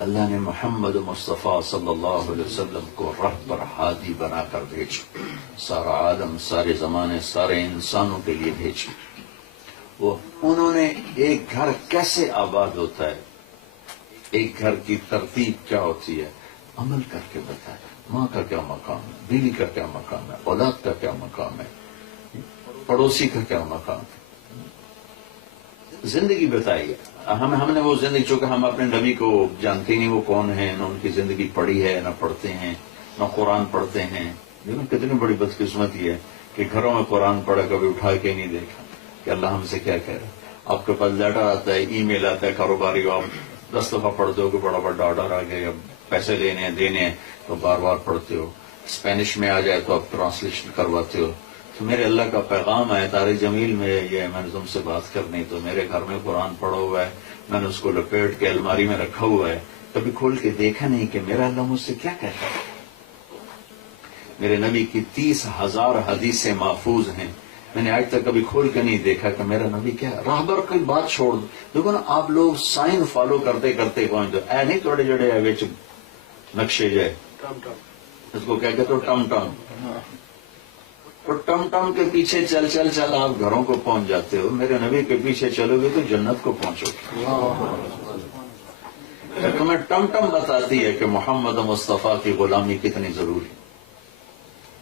اللہ نے محمد مصطفیٰ صلی اللہ علیہ وسلم کو رہبر ہادی بنا کر بھیجا، سارا عالم، سارے زمانے، سارے انسانوں کے لیے بھیجا۔ وہ انہوں نے ایک گھر کیسے آباد ہوتا ہے، ایک گھر کی ترتیب کیا ہوتی ہے، عمل کر کے بتایا۔ ماں کا کیا مقام ہے، بیوی کا کیا مقام ہے، اولاد کا کیا مقام ہے، پڑوسی کا کیا مقام ہے، زندگی بتائیے۔ ہم نے وہ زندگی، چونکہ ہم اپنے نبی کو جانتے نہیں وہ کون ہیں، نہ ان کی زندگی پڑھی ہے، نہ پڑھتے ہیں، نہ قرآن پڑھتے ہیں۔ لیکن کتنی بڑی بدقسمتی ہے کہ گھروں میں قرآن پڑھا کبھی اٹھا کے نہیں دیکھا کہ اللہ ہم سے کیا کہہ رہا ہے۔ آپ کے پاس لیٹر آتا ہے، ای میل آتا ہے کاروباری کو، آپ 10 دفعہ پڑھتے ہو کہ بڑا بڑا آرڈر آ گیا، پیسے لینے ہیں دینے ہیں تو بار بار پڑھتے ہو، اسپینش میں آ جائے تو آپ ٹرانسلیشن کرواتے ہو۔ تو میرے اللہ کا پیغام ہے طارق جمیل میں، یہ میں نے تم سے بات کرنی، تو میرے گھر میں قرآن پڑھا ہوا ہے، میں نے اس کو لپیٹ کے الماری میں رکھا ہوا ہے، کبھی کھول کے دیکھا نہیں کہ میرا اللہ مجھ سے کیا کہتا ہے۔ میرے نبی کی 30,000 حدیثیں محفوظ ہیں، میں نے آج تک کبھی کھول کے نہیں دیکھا کہ میرا نبی کیا ہے۔ راہبر کی بات چھوڑ دو، دیکھو نا آپ لوگ سائن فالو کرتے کرتے پہنچ دو، اے نہیں تھوڑے جڑے ہے وچ نقشے جائے، اس کو کیا کہتے ہو ٹم ٹم، اور ٹم ٹم کے پیچھے چل چل چل آپ گھروں کو پہنچ جاتے ہو۔ میرے نبی کے پیچھے چلو گے تو جنت کو پہنچو گے۔ تمہیں ٹم ٹم بتاتی ہے کہ محمد مصطفیٰ کی غلامی کتنی ضروری،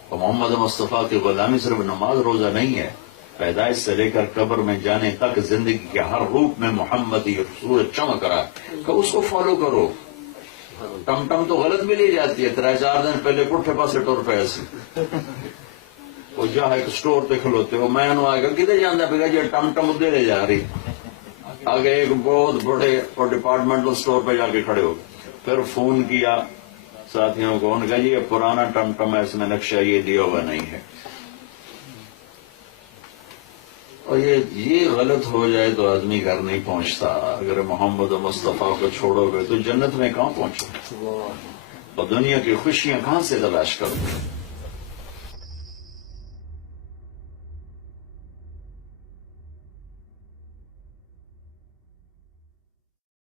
اور محمد مصطفیٰ کی غلامی صرف نماز روزہ نہیں ہے، پیدائش سے لے کر قبر میں جانے تک زندگی کے ہر روپ میں محمدی سورج چمک رہا ہے کہ اس کو فالو کرو۔ ٹم ٹم تو غلط بھی لی جاتی ہے، 3-4 دن پہلے پٹھے پاسے ٹور پہ ایسی وہ جہاں ایک سٹور پہ کھلوتے ہو، میں انہوں آگے کدھر جانا پہ گا جی ٹم ٹم ادھر لے جا رہی، آگے ایک بہت بڑے اور ڈپارٹمنٹل سٹور پہ جا کے کھڑے ہو گئے، پھر فون کیا ساتھیوں کو، ان کا جی یہ پرانا ٹم ٹم ہے، اس میں نقشہ یہ دیا ہوا نہیں ہے۔ اور یہ غلط ہو جائے تو آدمی گھر نہیں پہنچتا۔ اگر محمد مصطفیٰ کو چھوڑو گے تو جنت میں کہاں پہنچو، اور دنیا کی خوشیاں کہاں سے تلاش کرو۔